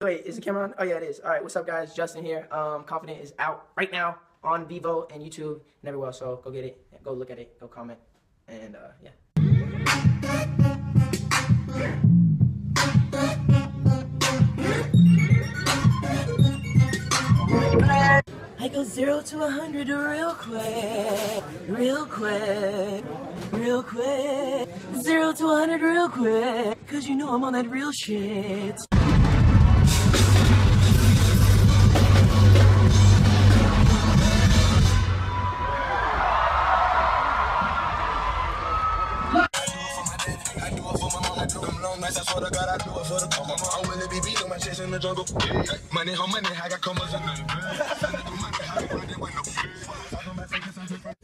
Wait, is the camera on? Oh yeah, it is. All right, what's up, guys? Justin here. Confident is out right now on Vevo and YouTube and everywhere. So go get it, go look at it, go comment, and yeah. I go 0 to 100 real quick, real quick, real quick. 0 to 100 real quick, cause you know I'm on that real shit. I swear to God, I do it for the come on. I'm really be beating my chest in the jungle. Money, I got commas in the